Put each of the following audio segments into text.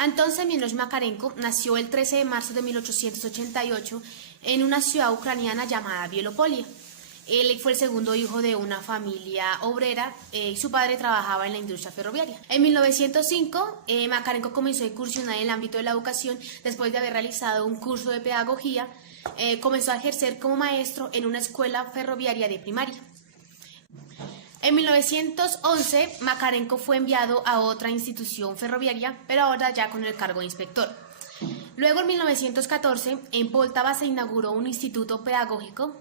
Anton Semyonovich Makarenko nació el 13 de marzo de 1888 en una ciudad ucraniana llamada Bielopolya. Él fue el segundo hijo de una familia obrera y su padre trabajaba en la industria ferroviaria. En 1905, Makarenko comenzó a incursionar en el ámbito de la educación después de haber realizado un curso de pedagogía. Comenzó a ejercer como maestro en una escuela ferroviaria de primaria. En 1911, Makarenko fue enviado a otra institución ferroviaria, pero ahora ya con el cargo de inspector. Luego, en 1914, en Poltava se inauguró un instituto pedagógico,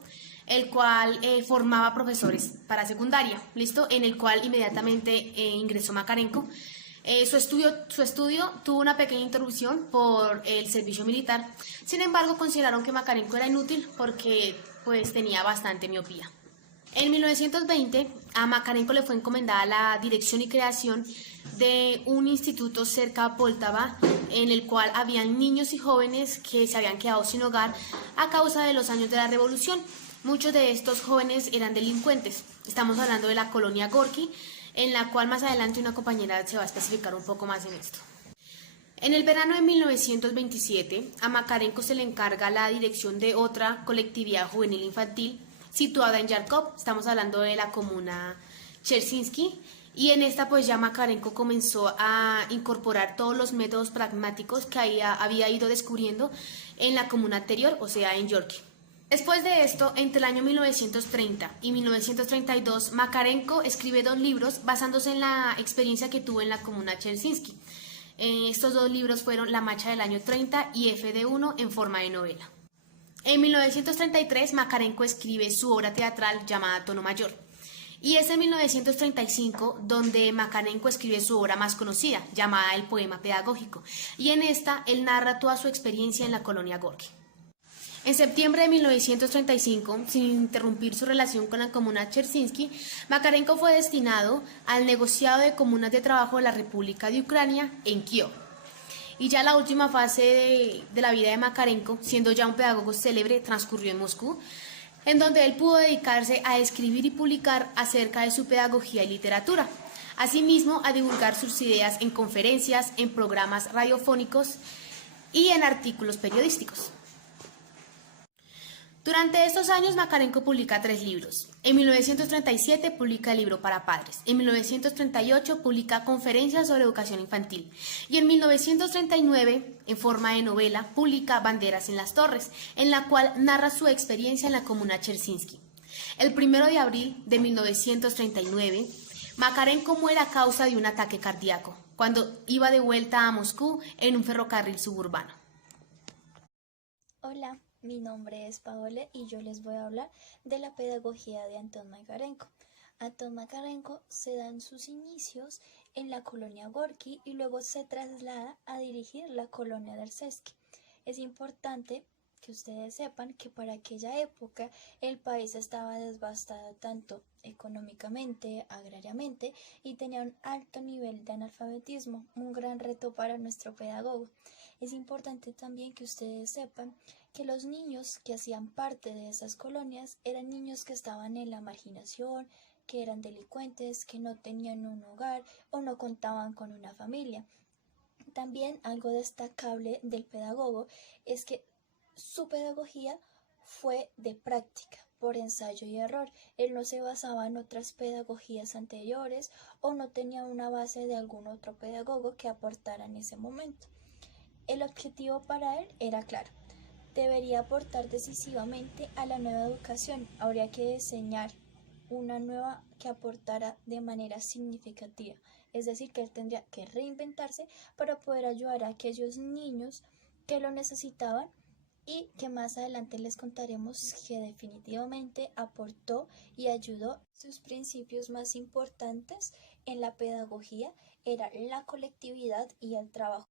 el cual formaba profesores para secundaria, ¿listo? En el cual inmediatamente ingresó Makarenko. Su estudio tuvo una pequeña interrupción por el servicio militar. Sin embargo, consideraron que Makarenko era inútil porque pues, tenía bastante miopía. En 1920, a Makarenko le fue encomendada la dirección y creación de un instituto cerca de Poltava, en el cual habían niños y jóvenes que se habían quedado sin hogar a causa de los años de la revolución. Muchos de estos jóvenes eran delincuentes. Estamos hablando de la colonia Gorky, en la cual más adelante una compañera se va a especificar un poco más en esto. En el verano de 1927, a Makarenko se le encarga la dirección de otra colectividad juvenil infantil situada en Yarkov. Estamos hablando de la comuna Chersinsky, y en esta pues ya Makarenko comenzó a incorporar todos los métodos pragmáticos que había ido descubriendo en la comuna anterior, o sea en York. Después de esto, entre el año 1930 y 1932, Makarenko escribe 2 libros basándose en la experiencia que tuvo en la comuna Chersinsky. Estos 2 libros fueron La Marcha del año 30 y FD1 en forma de novela. En 1933, Makarenko escribe su obra teatral llamada Tono Mayor. Y es en 1935 donde Makarenko escribe su obra más conocida, llamada El Poema Pedagógico. Y en esta, él narra toda su experiencia en la colonia Gorky. En septiembre de 1935, sin interrumpir su relación con la comuna Chersinsky, Makarenko fue destinado al negociado de comunas de trabajo de la República de Ucrania en Kiev. Y ya la última fase de la vida de Makarenko, siendo ya un pedagogo célebre, transcurrió en Moscú, en donde él pudo dedicarse a escribir y publicar acerca de su pedagogía y literatura. Asimismo, a divulgar sus ideas en conferencias, en programas radiofónicos y en artículos periodísticos. Durante estos años, Makarenko publica 3 libros. En 1937 publica el libro para padres. En 1938 publica Conferencias sobre educación infantil. Y en 1939, en forma de novela, publica Banderas en las torres, en la cual narra su experiencia en la comuna Chersinsky. El 1 de abril de 1939, Makarenko muere a causa de un ataque cardíaco, cuando iba de vuelta a Moscú en un ferrocarril suburbano. Hola. Mi nombre es Paola y yo les voy a hablar de la pedagogía de Anton Makarenko. Anton Makarenko se da en sus inicios en la colonia Gorky y luego se traslada a dirigir la colonia Dersevsky. Es importante que ustedes sepan que para aquella época el país estaba devastado tanto económicamente, agrariamente y tenía un alto nivel de analfabetismo, un gran reto para nuestro pedagogo. Es importante también que ustedes sepan que los niños que hacían parte de esas colonias eran niños que estaban en la marginación, que eran delincuentes, que no tenían un hogar o no contaban con una familia. También algo destacable del pedagogo es que su pedagogía fue de práctica, por ensayo y error. Él no se basaba en otras pedagogías anteriores o no tenía una base de algún otro pedagogo que aportara en ese momento. El objetivo para él era claro. Debería aportar decisivamente a la nueva educación. Habría que diseñar una nueva que aportara de manera significativa. Es decir, que él tendría que reinventarse para poder ayudar a aquellos niños que lo necesitaban y que más adelante les contaremos que definitivamente aportó y ayudó. Sus principios más importantes en la pedagogía eran la colectividad y el trabajo.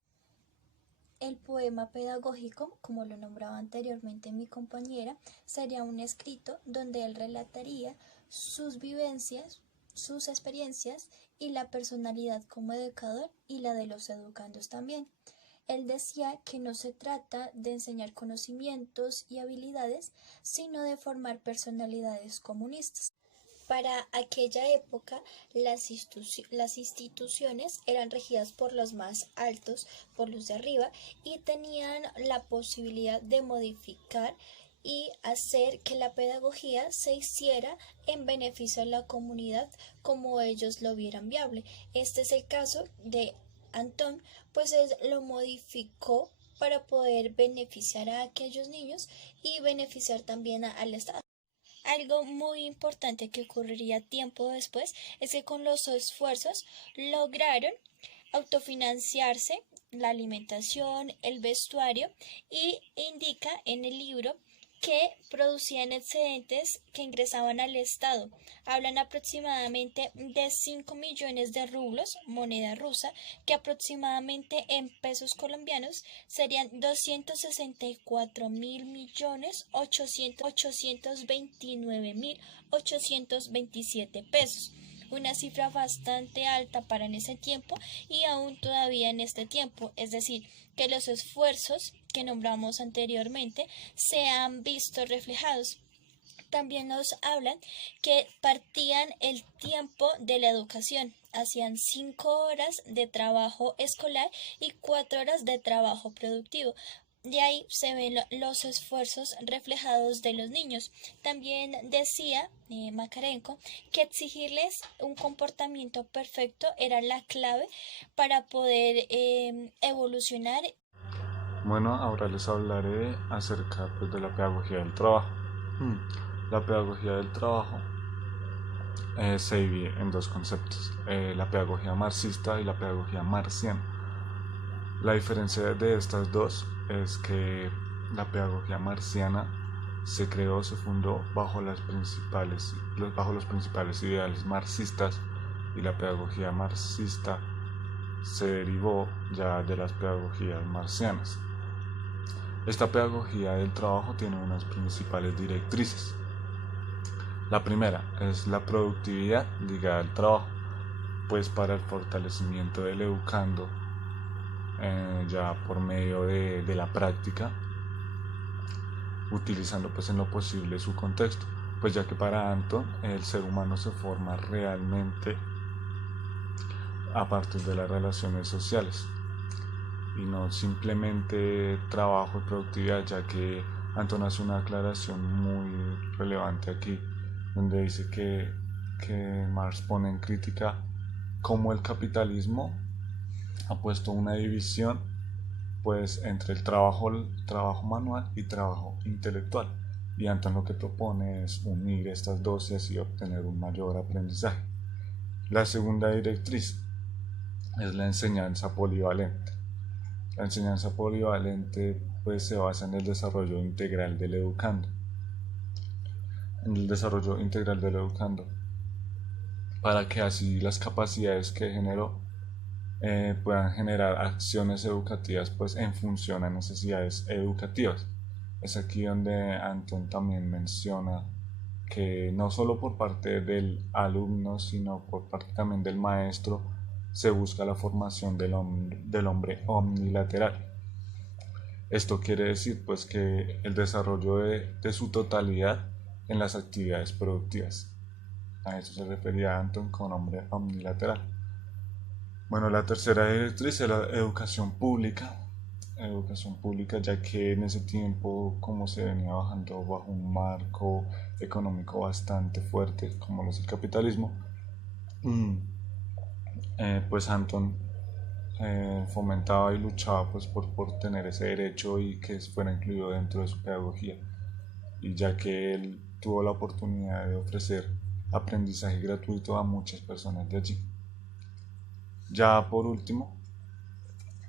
El poema pedagógico, como lo nombraba anteriormente mi compañera, sería un escrito donde él relataría sus vivencias, sus experiencias y la personalidad como educador y la de los educandos también. Él decía que no se trata de enseñar conocimientos y habilidades, sino de formar personalidades comunistas. Para aquella época, las instituciones eran regidas por los más altos, por los de arriba, y tenían la posibilidad de modificar y hacer que la pedagogía se hiciera en beneficio de la comunidad como ellos lo vieran viable. Este es el caso de Antón, pues él lo modificó para poder beneficiar a aquellos niños y beneficiar también al Estado. Algo muy importante que ocurriría tiempo después es que con los esfuerzos lograron autofinanciarse la alimentación, el vestuario y indica en el libro que producían excedentes que ingresaban al Estado. Hablan aproximadamente de 5 millones de rublos, moneda rusa, que aproximadamente en pesos colombianos serían 264.829.827 pesos. Una cifra bastante alta para en ese tiempo y aún todavía en este tiempo, es decir, que los esfuerzos que nombramos anteriormente se han visto reflejados. También nos hablan que partían el tiempo de la educación, hacían 5 horas de trabajo escolar y 4 horas de trabajo productivo. De ahí se ven los esfuerzos reflejados de los niños. También decía Makarenko que exigirles un comportamiento perfecto era la clave para poder evolucionar. Bueno, ahora les hablaré acerca pues, de la pedagogía del trabajo. La pedagogía del trabajo se divide en dos conceptos, la pedagogía marxista y la pedagogía marciana. La diferencia de estas dos es que la pedagogía marciana se creó, se fundó bajo los principales ideales marxistas, y la pedagogía marxista se derivó ya de las pedagogías marcianas. Esta pedagogía del trabajo tiene unas principales directrices. La primera es la productividad ligada al trabajo, pues para el fortalecimiento del educando, ya por medio de la práctica, utilizando pues en lo posible su contexto, pues ya que para Anton el ser humano se forma realmente a partir de las relaciones sociales y no simplemente trabajo y productividad, ya que Anton hace una aclaración muy relevante aquí, donde dice que Marx pone en crítica cómo el capitalismo ha puesto una división pues entre el trabajo manual y trabajo intelectual, y Anton lo que propone es unir estas dos y así obtener un mayor aprendizaje. La segunda directriz es la enseñanza polivalente. La enseñanza polivalente pues se basa en el desarrollo integral del educando. Para que así las capacidades que generó puedan generar acciones educativas pues en función a necesidades educativas. Es aquí donde Anton también menciona que no solo por parte del alumno, sino por parte también del maestro, se busca la formación del hombre omnilateral. Esto quiere decir pues que el desarrollo de su totalidad en las actividades productivas. A eso se refería Anton con hombre omnilateral. Bueno, la tercera directriz es la educación pública, ya que en ese tiempo, como se venía bajando bajo un marco económico bastante fuerte como lo es el capitalismo, pues Anton fomentaba y luchaba pues por tener ese derecho y que fuera incluido dentro de su pedagogía, y ya que él tuvo la oportunidad de ofrecer aprendizaje gratuito a muchas personas de allí. Ya por último,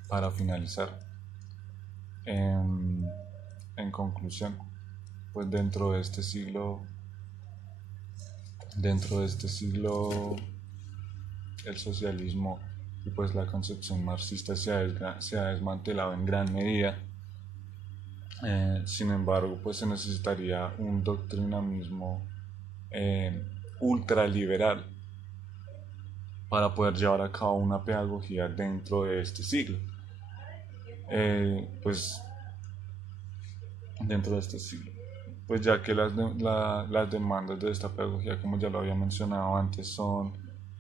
para finalizar, en conclusión, pues dentro de este siglo el socialismo y pues la concepción marxista se ha desmantelado en gran medida. Sin embargo, pues se necesitaría un doctrinamismo ultraliberal para poder llevar a cabo una pedagogía dentro de este siglo. Pues dentro de este siglo. pues ya que las demandas de esta pedagogía, como ya lo había mencionado antes, son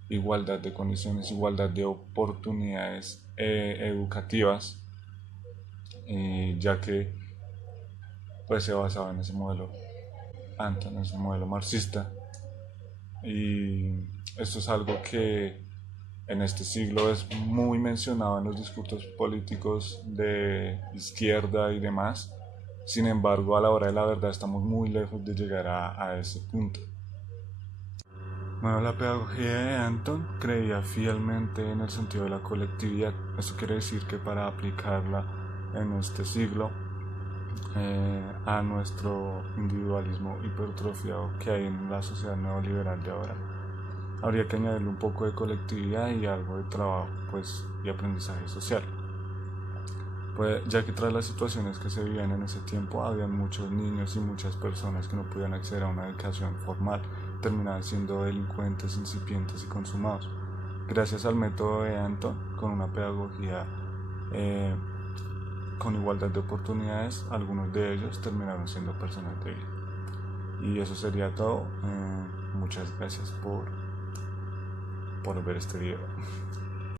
igualdad de condiciones, igualdad de oportunidades educativas, ya que pues se basaba en ese modelo Anton, en ese modelo marxista, y esto es algo que en este siglo es muy mencionado en los discursos políticos de izquierda y demás. Sin embargo, a la hora de la verdad estamos muy lejos de llegar a ese punto. Bueno, la pedagogía de Anton creía fielmente en el sentido de la colectividad. Eso quiere decir que para aplicarla en este siglo a nuestro individualismo hipertrofiado que hay en la sociedad neoliberal de ahora, habría que añadirle un poco de colectividad y algo de trabajo, pues, y aprendizaje social. Pues, ya que tras las situaciones que se vivían en ese tiempo, había muchos niños y muchas personas que no podían acceder a una educación formal, terminaban siendo delincuentes, incipientes y consumados. Gracias al método de Anton, con una pedagogía con igualdad de oportunidades, algunos de ellos terminaron siendo personas de bien. Y eso sería todo. Muchas gracias por ver este video.